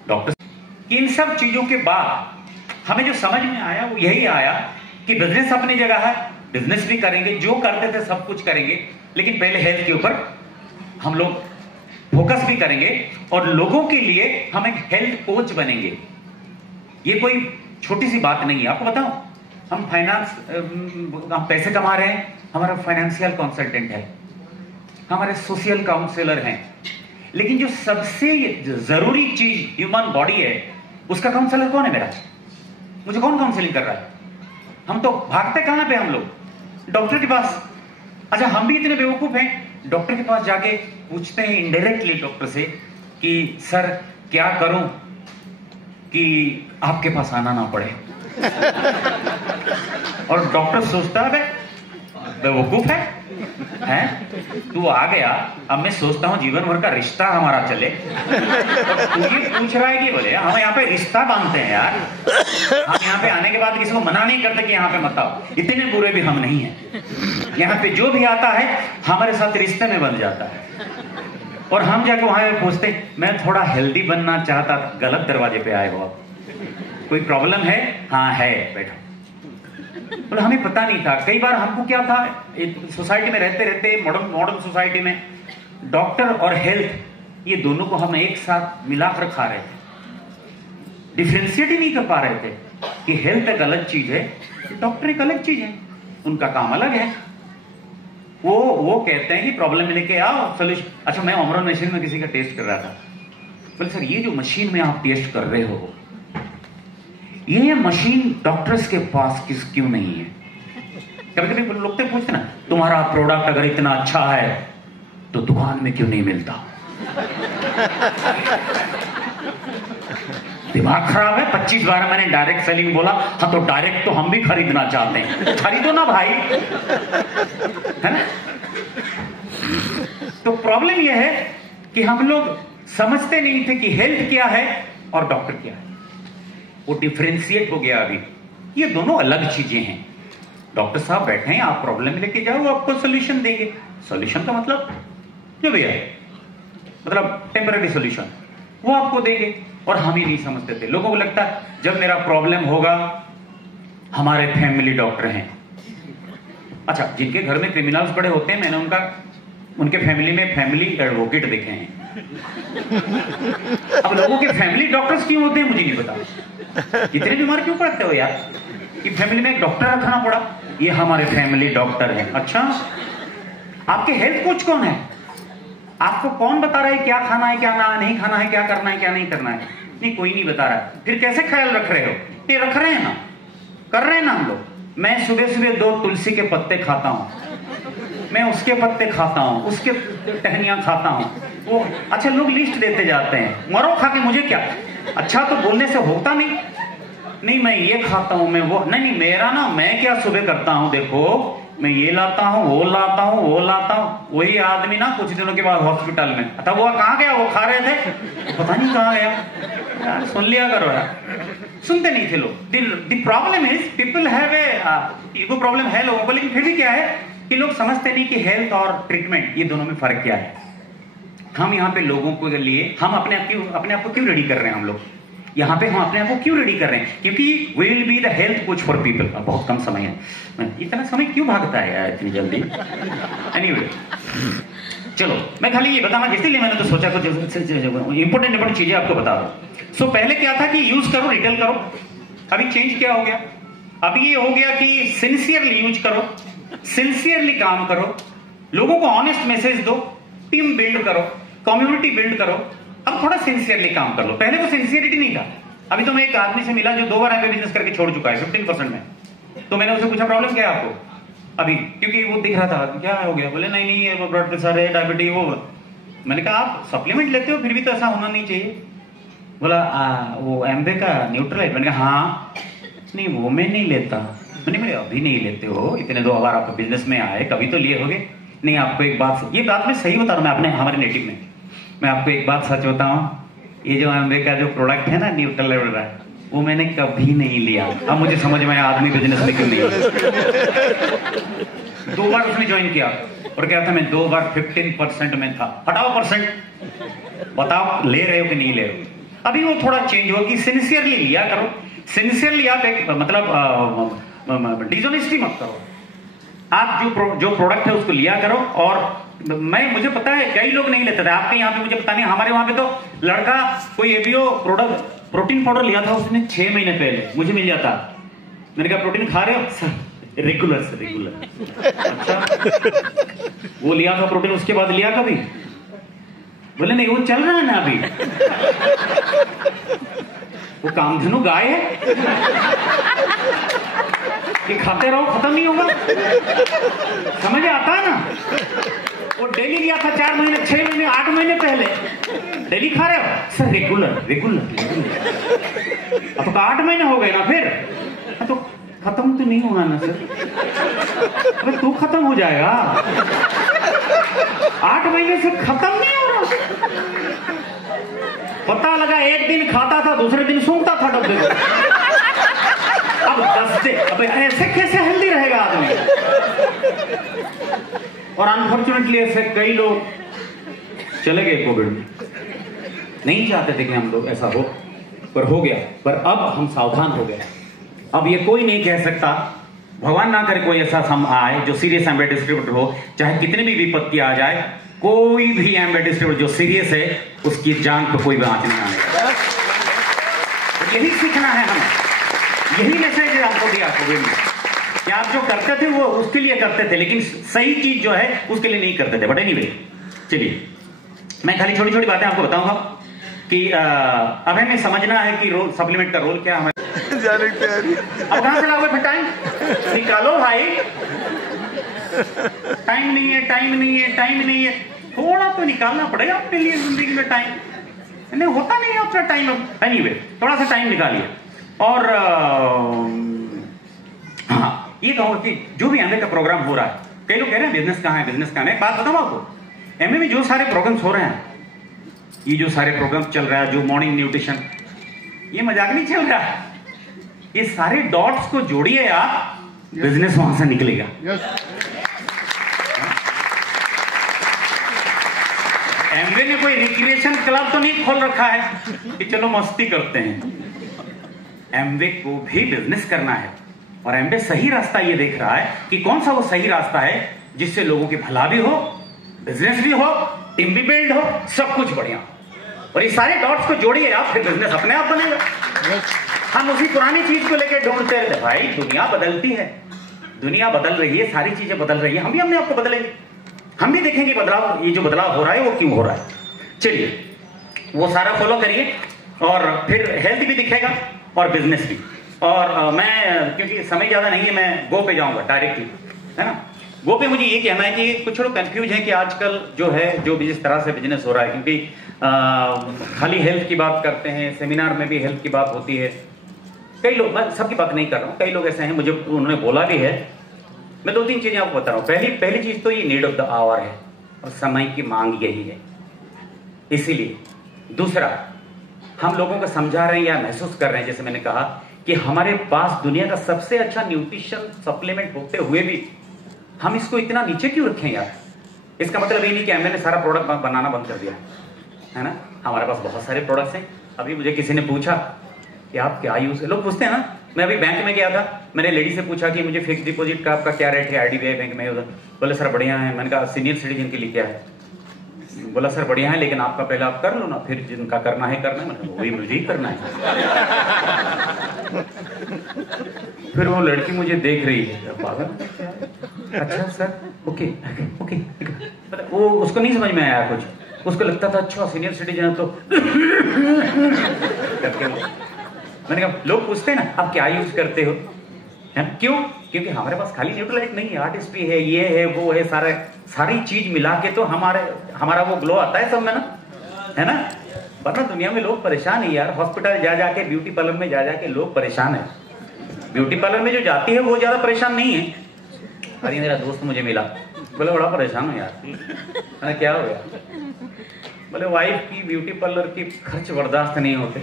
डॉक्टर इन सब चीजों के बाद हमें जो समझ में आया वो यही आया कि बिजनेस अपनी जगह है, बिजनेस भी करेंगे, जो करते थे सब कुछ करेंगे, लेकिन पहले हेल्थ के ऊपर हम लोग फोकस भी करेंगे और लोगों के लिए हम एक हेल्थ कोच बनेंगे। ये कोई छोटी सी बात नहीं है। आपको बताऊं, हम पैसे कमा रहे हैं, हमारा फाइनेंशियल कंसल्टेंट है, हमारे सोशल काउंसलर हैं, लेकिन जो सबसे जरूरी चीज ह्यूमन बॉडी है, उसका काउंसलर कौन है मेरा? मुझे कौन काउंसलिंग कर रहा है? हम तो भागते कहां पे हम लोग? डॉक्टर के पास। अच्छा, हम भी इतने बेवकूफ हैं, डॉक्टर के पास जाके पूछते हैं इनडायरेक्टली डॉक्टर से कि सर क्या करूं कि आपके पास आना ना पड़े। और डॉक्टर सोचता है बेवकूफ है तू आ गया, अब मैं सोचता हूं जीवन भर का रिश्ता हमारा चले, और तू ये पूछ रहा है कि बोले हम यहाँ पे रिश्ता बांधते हैं यार, हम यहाँ पे आने के बाद किसी को मना नहीं करते कि यहाँ पे मत आओ, इतने बुरे भी हम नहीं हैं। यहाँ पे जो भी आता है हमारे साथ रिश्ते में बन जाता है, और हम जाके वहां पे पूछते मैं थोड़ा हेल्दी बनना चाहता था। गलत दरवाजे पे आए हो आप, कोई प्रॉब्लम है? हाँ है, बैठो। बोले हमें पता नहीं था। कई बार हमको क्या था, सोसाइटी में रहते रहते, मॉडर्न सोसाइटी में डॉक्टर और हेल्थ ये दोनों को हम एक साथ मिलाकर खा रहे थे, डिफ्रेंशिएट ही नहीं कर पा रहे थे कि हेल्थ एक अलग चीज है, डॉक्टर एक अलग चीज है, उनका काम अलग है। वो कहते हैं कि प्रॉब्लम लेके आओ सोल्यूशन। अच्छा, मैं ऑमरन मशीन में किसी का टेस्ट कर रहा था, बोले सर ये जो मशीन में आप टेस्ट कर रहे हो, ये मशीन डॉक्टर्स के पास क्यों नहीं है? कभी कभी लोग तो पूछते ना, तुम्हारा प्रोडक्ट अगर इतना अच्छा है तो दुकान में क्यों नहीं मिलता? दिमाग खराब है। 25 बार मैंने डायरेक्ट सेलिंग बोला। हाँ तो डायरेक्ट तो हम भी खरीदना चाहते हैं, खरीदो ना भाई, है ना? तो प्रॉब्लम यह है कि हम लोग समझते नहीं थे कि हेल्थ क्या है और डॉक्टर क्या है। वो डिफरेंशिएट हो गया अभी। ये दोनों अलग चीजें हैं। डॉक्टर साहब बैठे हैं, आप प्रॉब्लम लेके जाओ, वो आपको सोल्यूशन देंगे। सोल्यूशन का मतलब जो भी है, मतलब टेम्पररी सोल्यूशन, वो आपको देंगे। और हम ही नहीं समझते थे। लोगों को लगता है जब मेरा प्रॉब्लम होगा हमारे फैमिली डॉक्टर हैं। अच्छा, जिनके घर में क्रिमिनल्स बड़े होते हैं, मैंने उनके फैमिली में फैमिली एडवोकेट देखे हैं। अब लोगों के फैमिली डॉक्टर्स क्यों होते हैं मुझे नहीं पता। इतने बीमार क्यों पड़ते हो यार कि फैमिली में एक डॉक्टर रखना पड़ा? ये हमारे फैमिली डॉक्टर है। अच्छा, आपके हेल्थ कोच कौन है? आपको कौन बता रहा है क्या खाना है, क्या नहीं खाना है, क्या करना है, क्या नहीं करना है? नहीं, कोई नहीं बता रहा है। फिर कैसे ख्याल रख रहे हो? ये रख रहे हैं ना, कर रहे हैं ना हम लोग। मैं सुबह सुबह 2 तुलसी के पत्ते खाता हूं, मैं उसके पत्ते खाता हूं, उसके टहनियां खाता हूं। वो अच्छा, लोग लिस्ट देते जाते हैं, मरो खा के, मुझे क्या? अच्छा, तो बोलने से होता नहीं मैं ये खाता हूं, मैं वो नहीं, मेरा ना, मैं क्या सुबह करता हूं, देखो मैं ये लाता हूं, वो लाता हूं। वही आदमी ना कुछ दिनों के बाद हॉस्पिटल में, अच्छा वो कहां गया? वो खा रहे थे, पता नहीं कहां गया यार। सुन लिया करो यार, सुनते नहीं थे लोग। The problem is people have ego problem है लोगों को, लेकिन फिर भी क्या है कि लोग समझते नहीं कि हेल्थ और ट्रीटमेंट ये दोनों में फर्क क्या है। हम यहाँ पे लोगों के लिए हम अपने आप को क्यों रेडी कर रहे हैं? हम लोग यहाँ पे हम अपने आप को क्यों रेडी कर रहे हैं? क्योंकि we will be the health coach for people. बहुत कम समय है, इतना समय क्यों भागता है यार इतनी जल्दी? एनीवे, चलो मैं खाली ये बताना, इसलिए मैंने तो सोचा कुछ इंपॉर्टेंट चीजें आपको बता दो। सो पहले क्या था कि यूज करो, रिटेल करो। अभी चेंज क्या हो गया? अभी ये हो गया कि सिंसियरली यूज करो, सिंसियरली काम करो, लोगों को ऑनेस्ट मैसेज दो, टीम बिल्ड करो, कम्युनिटी बिल्ड करो। अब थोड़ा सिंसियरली काम कर लो। पहले तो सिंसियरिटी नहीं था। अभी तो मैं एक आदमी से मिला जो 2 बार एमबीए बिजनेस करके छोड़ चुका है 15% में। तो मैंने उससे पूछा प्रॉब्लम क्या है आपको अभी, क्योंकि वो दिख रहा था क्या हो गया? बोले नहीं ये ब्लड प्रेशर है, डायबिटीज वो। मैंने कहा आप सप्लीमेंट लेते हो, फिर भी तो ऐसा होना नहीं चाहिए। बोला वो एमबीए का न्यूट्रल है। मैंने कहा हाँ, नहीं वो मैं नहीं लेता। मैंने अभी नहीं लेते हो, इतने 2 बार आप बिजनेस में आए, कभी तो लिए होगे। नहीं, आपको एक बात, ये बात मैं सही बता रहा हूँ, मैं अपने हमारे नेटिव में, मैं आपको एक बात सच बताऊं, ये जो एमबीए का जो प्रोडक्ट है ना न्यूट्रल लेवल का, वो मैंने कभी नहीं लिया। अब मुझे समझ में आया आदमी बिजनेस में क्यों नहीं। 2 बार उसने ज्वाइन किया और क्या था, मैं 2 बार 15% में था। हटाओ परसेंट, बताओ ले रहे हो कि नहीं ले रहे हो। अभी वो थोड़ा चेंज हुआ कि सिंसियरली लिया करो। सिंसियरली आप एक मतलब डिसऑनेस्टी मत करो। आप जो प्रोडक्ट है उसको लिया करो। और मुझे पता है कई लोग नहीं लेते थे, आपके यहाँ पे मुझे पता नहीं, हमारे वहां पे तो लड़का कोई एबीओ प्रोटीन पाउडर लिया था उसने 6 महीने पहले, मुझे मिल जाता। मैंने कहा प्रोटीन खा रहे हो सर? रेगुलर से रेगुलर। अच्छा, वो लिया था प्रोटीन, उसके बाद लिया कभी? बोले नहीं, वो चल रहा है ना अभी, वो कामधेनु गाय है कि खाते रहो खत्म नहीं होगा। समझ आता है ना? वो डेली लिया था 4 महीने 6 महीने 8 महीने पहले, डेली खा रहे हो सर? Regular regular. अब तो 8 महीने हो गए ना, फिर तो खत्म तो नहीं होगा ना सर? अबे तू खत्म हो जाएगा, 8 महीने से खत्म नहीं हो रहा। पता लगा एक दिन खाता था, दूसरे दिन सूंघता था डब्बे को। अब 10 दिन, अब ऐसे कैसे हेल्दी रहेगा आदमी? और अनफॉर्चुनेटली ऐसे कई लोग चले गए कोविड में। नहीं चाहते थे कि हम लोग ऐसा हो, पर हो गया। पर अब हम सावधान हो गए। अब ये कोई नहीं कह सकता, भगवान ना करे कोई ऐसा सम आए जो सीरियस एम्बेड डिस्ट्रीब्यूटर हो, चाहे कितनी भी विपत्ति आ जाए, कोई भी एम्बेड डिस्ट्रीब्यूटर जो सीरियस है उसकी जान पर कोई आंच नहीं आने। यही सीखना है हमें, यही मैसेज आपको दिया कोविड में कि आप जो करते थे वो उसके लिए करते थे, लेकिन सही चीज जो है उसके लिए नहीं करते थे। बट एनीवे, चलिए मैं खाली छोटी छोटी बातें आपको बताऊंगा कि अब हमें समझना है कि रोल सप्लीमेंट का रोल क्या है। अब कहां से लाओगे फिर टाइम? निकालो भाई, टाइम नहीं है, टाइम नहीं है, टाइम नहीं है। थोड़ा तो निकालना पड़ेगा अपने लिए जिंदगी में टाइम। नहीं होता नहीं है अपना टाइम। एनीवे, थोड़ा सा टाइम निकालिए। और हाँ, ये कहूँ कि जो भी एमए का प्रोग्राम हो रहा है, कई लोग कह रहे हैं बिजनेस कहाँ है, बिजनेस कहाँ है। एक बात बताऊँ आपको, एमए में जो सारे प्रोग्राम्स हो रहे हैं, ये जो सारे प्रोग्राम चल रहा है, जो मॉर्निंग न्यूट्रिशन, ये मजाक नहीं चल रहा है। ये सारे डॉट्स को जोड़िए आप, बिजनेस वहां से निकलेगा। एमवे ने कोई रिक्रिएशन क्लब तो नहीं खोल रखा है कि चलो मस्ती करते हैं। एमवे को भी बिजनेस करना है, और एमवे सही रास्ता ये देख रहा है कि कौन सा वो सही रास्ता है जिससे लोगों की भला भी हो, बिजनेस भी हो, टीम भी बिल्ड हो, सब कुछ बढ़िया। और ये सारे डॉट्स को जोड़िए आप, फिर बिजनेस अपने आप बनेगा। हम उसी पुरानी चीज को लेकर ढूंढते रहते। भाई दुनिया बदलती है, दुनिया बदल रही है, सारी चीजें बदल रही है, हम भी अपने आप को बदलेंगे। हम भी देखेंगे बदलाव, ये जो बदलाव हो रहा है वो क्यों हो रहा है। चलिए वो सारा फॉलो करिए, और फिर हेल्थ भी दिखेगा और बिजनेस भी। और मैं, क्योंकि समय ज्यादा नहीं है, मैं गो पे जाऊंगा डायरेक्टली, है ना। गो पे मुझे ये कहना है कि कुछ लोग कंफ्यूज हैं कि आजकल जो है, जो भी जिस तरह से बिजनेस हो रहा है, क्योंकि खाली हेल्थ की बात करते हैं, सेमिनार में भी हेल्थ की बात होती है। कई लोग, मैं सबकी बात नहीं कर रहा हूँ, कई लोग ऐसे हैं, मुझे उन्होंने बोला भी है। मैं 2-3 चीजें आपको बता रहा हूँ। पहली चीज तो ये नीड ऑफ द आवर है, और समय की मांग यही है, इसीलिए। दूसरा, हम लोगों को समझा रहे हैं या महसूस कर रहे हैं, जैसे मैंने कहा कि हमारे पास दुनिया का सबसे अच्छा न्यूट्रिशन सप्लीमेंट होते हुए भी हम इसको इतना नीचे क्यों रखें यार। इसका मतलब ये नहीं कि मैंने सारा प्रोडक्ट बनाना बंद कर दिया है ना। हमारे पास बहुत सारे प्रोडक्ट्स हैं। अभी मुझे किसी ने पूछा कि आप क्या यूज, लोग पूछते हैं ना। मैं अभी बैंक में गया था, मैंने लेडी से पूछा कि मुझे फिक्स डिपॉजिट का आपका क्या रेट है आईडीबीआई बैंक में उधर। बोले सर बढ़िया है। मैंने कहा सीनियर सिटीजन के लिए क्या है? बोला सर बढ़िया है, लेकिन आपका पहले आप कर लो ना, फिर जिनका करना है करना है। मैंने वही मुझे ही करना है। फिर वो लड़की मुझे देख रही है, पागल। अच्छा सर, ओके ओके। वो उसको नहीं समझ में आया कुछ, उसको लगता था अच्छा सीनियर सिटीजन तो मैंने कहा, लोग पूछते हैं ना आप क्या यूज करते हो, है क्यों? क्योंकि हमारे पास खाली न्यूट्रलाइट नहीं है, आर्टिस्ट भी है, ये है वो है, सारी चीज मिला के तो हमारा वो ग्लो आता है सब में ना, है ना। वरना दुनिया में लोग परेशान है यार। हॉस्पिटल जा जाके, ब्यूटी पार्लर में जा जाके लोग परेशान है। ब्यूटी पार्लर में जो जाती है वो ज्यादा परेशान नहीं है। अरे मेरा दोस्त मुझे मिला, बोले बड़ा परेशान हूँ यार। मैंने क्या हो गया? बोले वाइफ की ब्यूटी पार्लर की खर्च बर्दाश्त नहीं होते,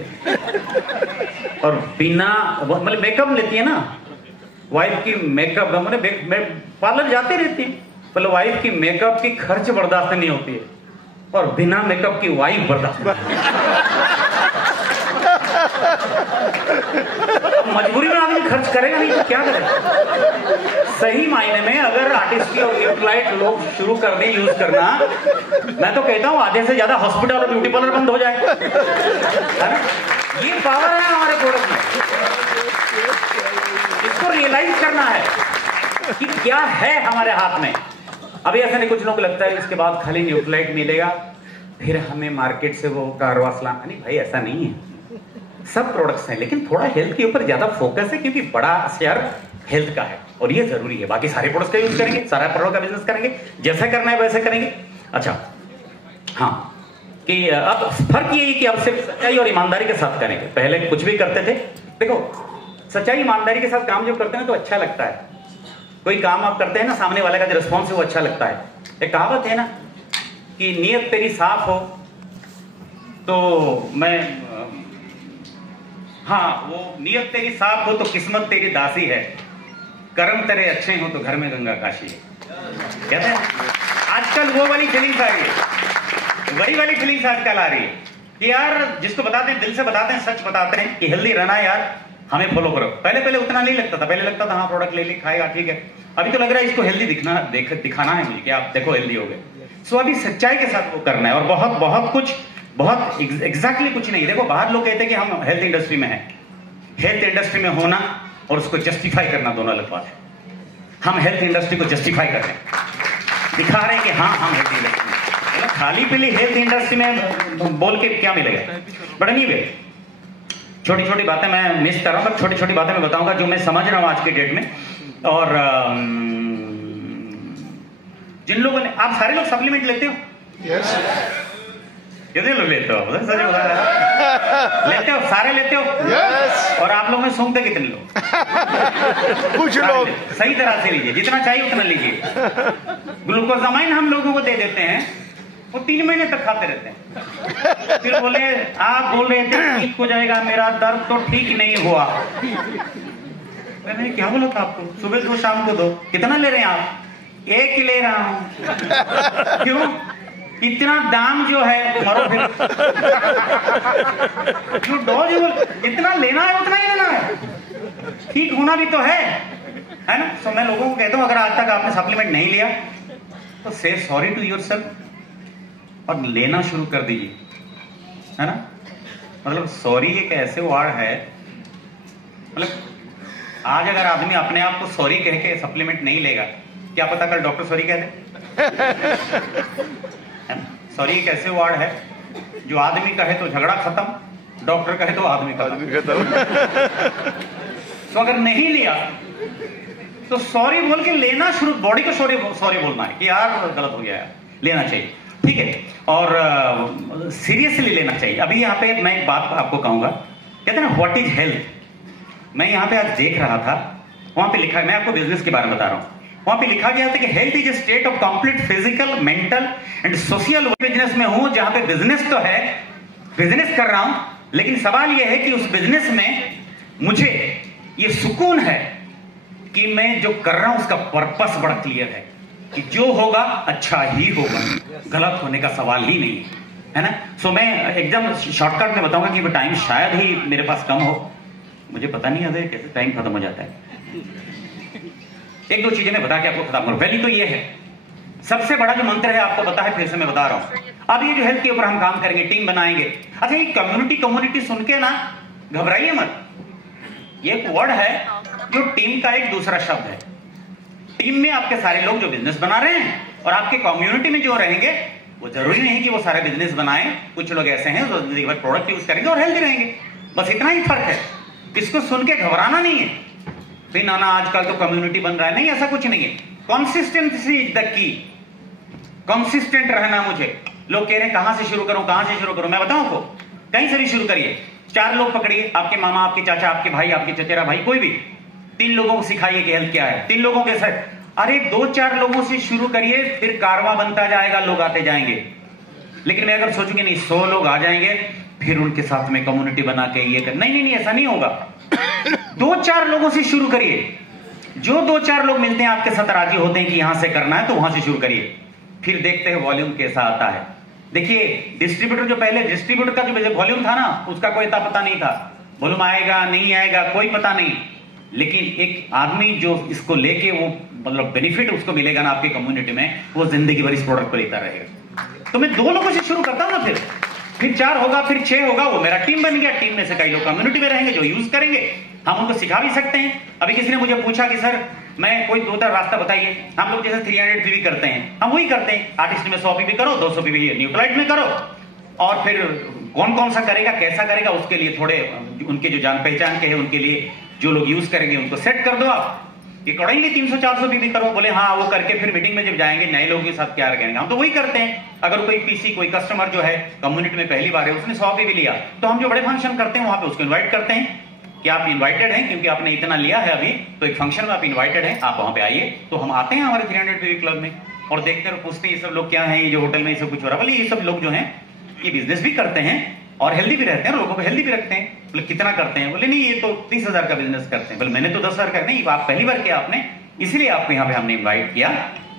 और बिना मतलब मेकअप लेती है ना वाइफ की, मेकअप मैंने पार्लर जाते रहती है। बोले वाइफ की मेकअप की खर्च बर्दाश्त नहीं होती है, और बिना मेकअप की वाइफ बर्दाश्त नहीं। मजबूरी में आदमी खर्च करेगा नहीं तो क्या करेगा। सही मायने में अगर आर्टिस्ट्री और न्यूट्रलाइट लोग शुरू कर दें यूज करना, मैं तो कहता हूं आधे से ज्यादा हॉस्पिटल और ब्यूटी पार्लर बंद हो जाए, है ना। ये पावर है हमारे प्रोडक्ट में, इसको रियलाइज करना है कि क्या है हमारे हाथ में। अभी ऐसा नहीं, कुछ लोग लगता है इसके बाद खाली न्यूट्रलाइट मिलेगा फिर हमें मार्केट से वो कारवास लाना, नहीं भाई ऐसा नहीं है। सब प्रोडक्ट्स हैं लेकिन थोड़ा हेल्थ के ऊपर ज्यादा फोकस है क्योंकि बड़ा शेयर हेल्थ का है और ये जरूरी है। बाकी सारे प्रोडक्ट्स का यूज करेंगे, सारा प्रोडक्ट का बिजनेस करेंगे, जैसा करना है वैसे करेंगे। अच्छा हाँ, कि अब फर्क ये है कि अब सिर्फ सच्चाई और ईमानदारी के साथ करेंगे। पहले कुछ भी करते थे, देखो सच्चाई ईमानदारी के साथ काम जब करते हैं तो अच्छा लगता है। कोई काम आप करते हैं ना, सामने वाले का जो रिस्पॉन्स है वो अच्छा लगता है। एक कहावत है ना कि नीयत तेरी साफ हो तो मैं हाँ, वो नीयत तेरी साफ हो तो किस्मत तेरी दासी है, कर्म तेरे अच्छे हो तो घर में गंगा काशी है। कहते हैं आजकल वो वाली फीलिंग्स आ रही है, वही वाली फीलिंग्स आजकल आ रही है कि यार जिसको बताते हैं, दिल से बताते हैं, सच बताते हैं कि हेल्दी रहना है यार, हमें फॉलो करो। पहले उतना नहीं लगता था, पहले लगता था हाँ प्रोडक्ट ले ली खाएगा ठीक है। अभी तो लग रहा है इसको हेल्दी दिखाना है मुझे कि आप देखो हेल्दी हो गए। सो अभी सच्चाई के साथ वो करना है और बहुत कुछ, बहुत एग्जैक्टली कुछ नहीं। देखो बाहर लोग कहते हैं कि हम हेल्थ इंडस्ट्री में हैं, हेल्थ इंडस्ट्री में होना और उसको जस्टिफाई करना दोनों अलग बात है। हम हेल्थ इंडस्ट्री को जस्टिफाई कर रहे हैं, दिखा रहे हैं कि हाँ हम हेल्थ इंडस्ट्री में, खाली पीली हेल्थ इंडस्ट्री में बोल के क्या मिलेगा। बट एनीवे छोटी छोटी बातें मैं मिस कर रहा हूँ, छोटी छोटी बातें मैं बताऊंगा जो मैं समझ रहा हूँ आज के डेट में। और जिन लोगों ने, आप सारे लोग सप्लीमेंट लेते हो? यस। कितने लोग लेते हो? सच बता रहे लेते हो? सारे लेते हो? यस। और आप लोग में सूंघते कितने लोग? कुछ लोग। सही तरह से लीजिए, जितना चाहिए उतना लीजिए। ग्लूकोजामाइन हम लोगों को दे देते हैं, वो 3 महीने तक खाते रहते हैं। फिर बोले आप बोल रहे थे ठीक हो जाएगा, मेरा दर्द तो ठीक नहीं हुआ। मैंने क्या बोला था आपको? सुबह 2 शाम को 2। कितना ले रहे हैं आप? 1 ले रहा हूं। क्यों? इतना दाम जो है मरो फिर। जो डोज इतना लेना है उतना ही लेना है, ठीक होना भी तो है ना। सो मैं लोगों को कहता हूं अगर आज तक आपने सप्लीमेंट नहीं लिया तो से सॉरी टू योरसेल्फ और लेना शुरू कर दीजिए, है ना। मतलब सॉरी एक ऐसे वर्ड है, मतलब आज अगर आदमी अपने आप को सॉरी कह के सप्लीमेंट नहीं लेगा, क्या पता कल डॉक्टर सॉरी कह दे। सॉरी एक ऐसे वर्ड है जो आदमी कहे तो झगड़ा खत्म, डॉक्टर कहे तो आदमी खत्म। तो अगर नहीं लिया तो सॉरी बोल के लेना शुरू, बॉडी को सॉरी बोलना है कि यार गलत हो गया है, लेना चाहिए, ठीक है। और सीरियसली लेना चाहिए। अभी यहाँ पे मैं एक बात आपको कहूंगा, कहते हैं ना व्हाट इज हेल्थ। मैं यहाँ पे आज देख रहा था, वहां पे लिखा है, मैं आपको बिजनेस के बारे में बता रहा हूं, वहां पे लिखा गया था कि health is a state of complete physical, mental and social. Business में हूं जहां पे बिजनेस तो है, बिजनेस कर रहा हूं, लेकिन सवाल यह है कि उस बिजनेस में मुझे ये सुकून है कि मैं जो कर रहा हूं उसका पर्पस बड़ा क्लियर है कि जो होगा अच्छा ही होगा, गलत होने का सवाल ही नहीं है ना। सो मैं एकदम शॉर्टकट में बताऊंगा कि वो टाइम शायद ही मेरे पास कम हो, मुझे पता नहीं आता कैसे टाइम खत्म हो जाता है। 1-2 चीजें मैं बता के आपको खत्म करूं। पहली तो ये है, सबसे बड़ा जो मंत्र है आपको पता है, फिर से मैं बता रहा हूं। अब ये जो हेल्थ के ऊपर हम काम करेंगे, टीम बनाएंगे। अच्छा ये कम्युनिटी सुन के ना घबराइए मत, ये एक वर्ड है जो टीम का एक दूसरा शब्द है। टीम में आपके सारे लोग जो बिजनेस बना रहे हैं और आपके कम्युनिटी में जो रहेंगे, वो जरूरी नहीं कि वो सारे बिजनेस बनाएं। कुछ लोग ऐसे हैं जो जिंदगी भर प्रोडक्ट यूज करेंगे और हेल्दी रहेंगे, बस इतना ही फर्क है। इसको सुन के घबराना नहीं है भाई, ना आजकल तो कम्युनिटी बन रहा है, नहीं ऐसा कुछ नहीं है। Consistency is the key, consistent रहना। मुझे लोग कह रहे हैं कहां से शुरू करूं, मैं बताऊं आपको, कहीं से भी शुरू करिए। 4 लोग पकड़िए, आपके मामा, आपके चाचा, आपके भाई, आपके चचेरा भाई, कोई भी 3 लोगों को सिखाइए कि हेल्थ क्या है। 3 लोगों के साथ, अरे 2-4 लोगों से शुरू करिए, फिर कारवां बनता जाएगा, लोग आते जाएंगे। लेकिन मैं अगर सोचूंगी नहीं 100 लोग आ जाएंगे, फिर उनके साथ में कम्युनिटी बना के ये कर, नहीं ऐसा नहीं होगा। 2-4 लोगों से शुरू करिए, जो 2-4 लोग मिलते हैं आपके साथ राजी होते हैं कि यहां से करना है, तो वहां से शुरू करिए, फिर देखते हैं वॉल्यूम कैसा आता है। देखिए डिस्ट्रीब्यूटर जो पहले डिस्ट्रीब्यूटर का जो वॉल्यूम था ना, उसका कोई पता नहीं था, वॉल्यूम आएगा नहीं आएगा कोई पता नहीं। लेकिन एक आदमी जो इसको लेके वो मतलब बेनिफिट उसको मिलेगा ना आपकी कम्युनिटी में, वो जिंदगी भर इस प्रोडक्ट को लेता रहेगा। तो मैं 2 लोगों से शुरू करता हूं ना, फिर 4 होगा, फिर 6 होगा, वो मेरा टीम बन गया। टीम में से कई लोग कम्युनिटी में रहेंगे जो यूज करेंगे, हम उनको सिखा भी सकते हैं। अभी किसी ने मुझे पूछा कि सर मैं कोई 2-4 रास्ता बताइए। हम लोग जैसे 300 पीवी करते हैं, हम वही करते हैं। आर्टिस्ट में 100 पीवी करो, 200 पीवी न्यूट्रलाइट में करो, और फिर कौन कौन सा करेगा कैसा करेगा उसके लिए थोड़े उनके जो जान पहचान के हैं उनके लिए जो लोग यूज करेंगे उनको सेट कर दो। आप अकॉर्डिंगली 300-400 पीवी करो। बोले हाँ, वो करके फिर मीटिंग में जब जाएंगे नए लोगों के साथ क्या करेंगे, हम तो वही करते हैं। अगर कोई पीसी कोई कस्टमर जो है कम्युनिटी में पहली बार है, उसने 100 पीवी लिया, तो हम जो बड़े फंक्शन करते हैं वहां पे उसको इन्वाइट करते हैं कि आप इन्वाइटेड हैं, क्योंकि आपने इतना लिया है अभी, तो एक फंक्शन में आप इन्वाइटेड हैं, आप वहां पे आइए। तो हम आते हैं हमारे 300 पीवी क्लब में और देखते हैं, पूछते हैं ये सब लोग क्या है, ये जो होटल में ये सब कुछ हो रहा है। बोले ये सब लोग जो है ये बिजनेस भी करते हैं और हेल्दी भी रहते हैं, लोगों को हेल्दी भी रखते हैं। बोले कितना करते हैं? बोले नहीं ये तो 30,000 का बिजनेस करते हैं। बोले मैंने तो 10,000 का। नहीं, आप पहली बार किया आपने, इसलिए आपको यहाँ पे हमने इन्वाइट किया।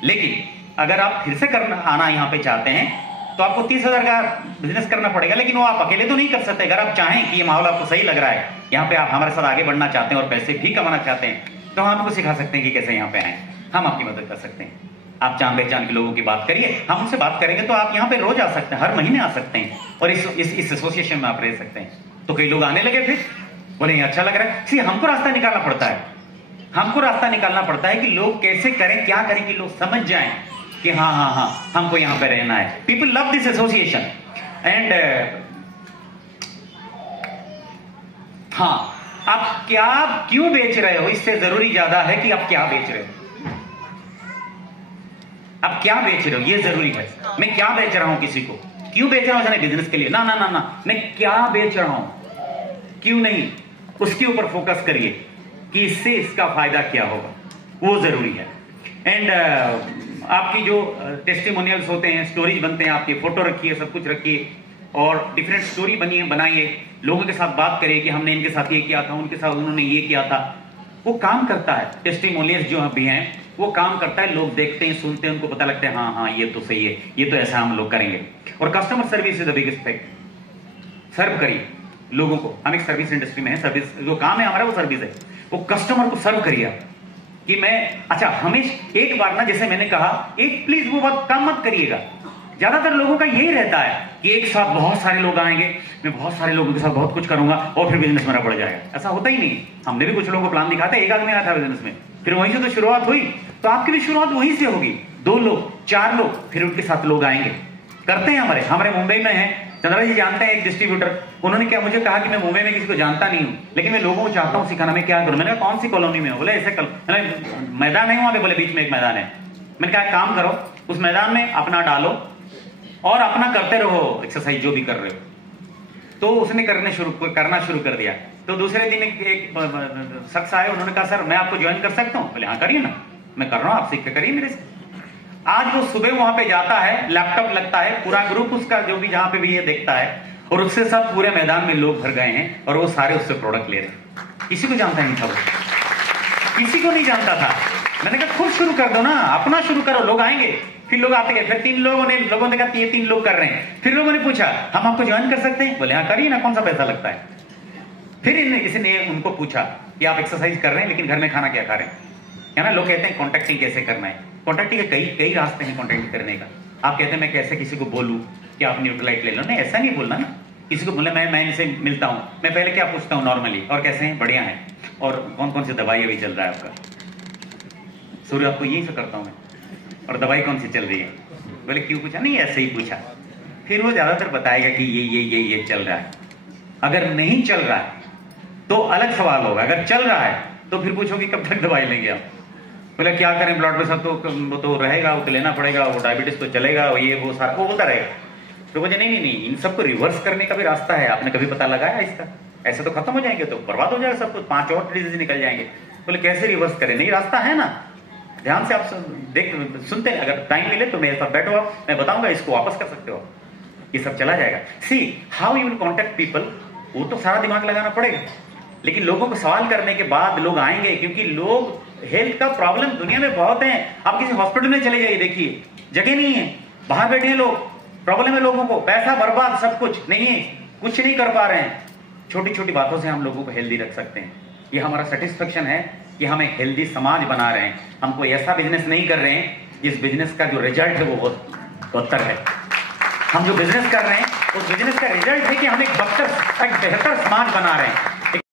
लेकिन अगर आप फिर से करना आना यहाँ पे चाहते हैं तो आपको 30,000 का बिजनेस करना पड़ेगा, लेकिन वो आप अकेले तो नहीं कर सकते। अगर आप चाहें कि ये माहौल आपको सही लग रहा है, यहाँ पे आप हमारे साथ आगे बढ़ना चाहते हैं और पैसे भी कमाना चाहते हैं, तो हम आपको सिखा सकते हैं कि कैसे यहाँ पे आए, हम आपकी मदद कर सकते हैं। आप जान पहचान के लोगों की बात करिए, हम उनसे बात करेंगे तो आप यहाँ पे रोज आ सकते हैं, हर महीने आ सकते हैं और इस एसोसिएशन में आप रह सकते हैं। तो कई लोग आने लगे, फिर बोले अच्छा लग रहा है। सी हमको रास्ता निकालना पड़ता है, हमको रास्ता निकालना पड़ता है कि लोग कैसे करें, क्या करें कि लोग समझ जाएं कि हाँ हाँ हाँ हमको यहाँ पे रहना है। People love this association and हाँ, आप क्यों बेच रहे हो इससे जरूरी ज्यादा है कि आप क्या बेच रहे हो। आप क्या बेच रहे हो ये जरूरी है। मैं क्या बेच रहा हूं, किसी को क्यों बेच रहा हूं, बिजनेस के लिए ना ना ना ना, मैं क्या बेच रहा हूं क्यों नहीं, उसके ऊपर फोकस करिए कि इससे इसका फायदा क्या होगा, वो जरूरी है। एंड आपकी जो टेस्टिमोनियल्स होते हैं, स्टोरीज बनते हैं, आपकी फोटो रखिए, सब कुछ रखिए और डिफरेंट स्टोरी बनाइए, लोगों के साथ बात करिए कि हमने इनके साथ ये किया था, उनके साथ उन्होंने ये किया था। वो काम करता है, टेस्टिमोनियल्स जो भी हैं वो काम करता है। लोग देखते हैं, सुनते हैं, उनको पता लगता है हाँ हाँ ये तो सही है, ये तो ऐसा हम लोग करेंगे। और customer service is the biggest fact. Serve करिए लोगों को, हम एक सर्विस इंडस्ट्री में है, सर्विस जो काम है हमारा वो सर्विस है। वो कस्टमर को सर्व करिए कि मैं अच्छा हमेशा एक बार ना, जैसे मैंने कहा, एक प्लीज वो बात काम मत करिएगा। ज्यादातर लोगों का यही रहता है कि एक साथ बहुत सारे लोग आएंगे, मैं बहुत सारे लोगों के साथ बहुत कुछ करूंगा और फिर बिजनेस मेरा बढ़ जाएगा। ऐसा होता ही नहीं। हमने भी कुछ लोगों को प्लान दिखाते, एक आदमी आया था बिजनेस में, फिर वहीं से तो शुरुआत हुई, तो आपकी भी शुरुआत वहीं से होगी। 2 लोग 4 लोग, फिर उनके साथ लोग आएंगे। करते हैं हमारे मुंबई में है, चंद्रा जी जानते हैं एक डिस्ट्रीब्यूटर, उन्होंने क्या मुझे कहा कि मैं मुंबई में किसी को जानता नहीं हूं, लेकिन मैं लोगों को चाहता हूं सिखाना, मैं क्या करूं। मैंने कहा कौन सी कॉलोनी में हो? बोले ऐसे मैदान है वहां पे, बोले बीच में एक मैदान है। मैंने कहा काम करो, उस मैदान में अपना डालो और अपना करते रहो एक्सरसाइज जो भी कर रहे हो। तो उसने करना शुरू कर दिया। तो दूसरे दिन एक शख्स आए, उन्होंने कहा सर मैं आपको ज्वाइन कर सकता हूं? बोले हाँ करिए ना, मैं कर रहा हूं, आप सीख के करिए मेरे से। आज वो सुबह वहां पे जाता है, लैपटॉप लगता है, पूरा ग्रुप उसका जो भी जहां पे भी ये देखता है, और उससे सब पूरे मैदान में लोग भर गए हैं और वो सारे उससे प्रोडक्ट ले रहे हैं। किसी को जानता नहीं था वो, किसी को नहीं जानता था। मैंने कहा खुद शुरू कर दो ना, अपना शुरू करो, लोग आएंगे। फिर लोग आते गए, फिर 3 लोगों ने कहा ये 3 लोग कर रहे हैं। फिर लोगों ने पूछा हम आपको ज्वाइन कर सकते हैं? बोले हाँ करिए ना, कौन सा पैसा लगता है। फिर इसने उनको पूछा कि आप एक्सरसाइज कर रहे हैं लेकिन घर में खाना क्या खा रहे हैं, है ना। लोग कहते हैं कॉन्टेक्टिंग कैसे करना है। कॉन्टेक्टिंग के कई रास्ते हैं कॉन्टेक्ट करने का। आप कहते हैं मैं कैसे किसी को बोलूं कि आप न्यूट्रलाइट ले लो, नहीं ऐसा नहीं बोलना ना। किसी को बोले मैं इनसे मिलता हूं, मैं पहले क्या पूछता हूं नॉर्मली, और कैसे हैं, बढ़िया हैं, और कौन कौन सी दवाई अभी चल रहा है आपका। सूर्य आपको यही से करता हूं मैं, और दवाई कौन सी चल रही है। बोले क्यों पूछा? नहीं ऐसे ही पूछा। फिर वो ज्यादातर बताएगा कि ये चल रहा है। अगर नहीं चल रहा है तो अलग सवाल होगा, अगर चल रहा है तो फिर पूछोगे कब तक दवाई लेंगे आप। बोले क्या करें, ब्लड प्रेशर तो रहेगा, वो तो लेना पड़ेगा, वो डायबिटीज तो चलेगा, ये वो सारा वो होता रहेगा। तो मुझे नहीं, इन सबको रिवर्स करने का भी रास्ता है। आपने कभी पता लगाया इसका? ऐसे तो खत्म हो जाएंगे, तो बर्बाद हो जाएगा सब कुछ, 5 और डिजीज निकल जाएंगे। बोले कैसे रिवर्स करें? नहीं रास्ता है ना, ध्यान से आप सुनते हैं। अगर टाइम मिले तो मेरे साथ बैठो, आप मैं बताऊंगा, इसको वापस कर सकते हो, ये सब चला जाएगा। See how you will contact people, वो तो सारा दिमाग लगाना पड़ेगा, लेकिन लोगों को सवाल करने के बाद लोग आएंगे, क्योंकि लोग हेल्थ का प्रॉब्लम दुनिया में बहुत है। आप किसी हॉस्पिटल में चले जाइए, देखिए जगह नहीं है, बाहर बैठे हैं लोग, प्रॉब्लम है लोगों को, पैसा बर्बाद, सब कुछ नहीं है, कुछ नहीं कर पा रहे हैं। छोटी छोटी बातों से हम लोगों को हेल्दी रख सकते हैं। ये हमारा सेटिस्फेक्शन है कि हम एक हेल्दी समाज बना रहे हैं। हम कोई ऐसा बिजनेस नहीं कर रहे हैं जिस बिजनेस का जो रिजल्ट है वो बहुत बदतर है। हम जो बिजनेस कर रहे हैं उस बिजनेस का रिजल्ट है कि हम एक बेहतर समाज बना रहे हैं।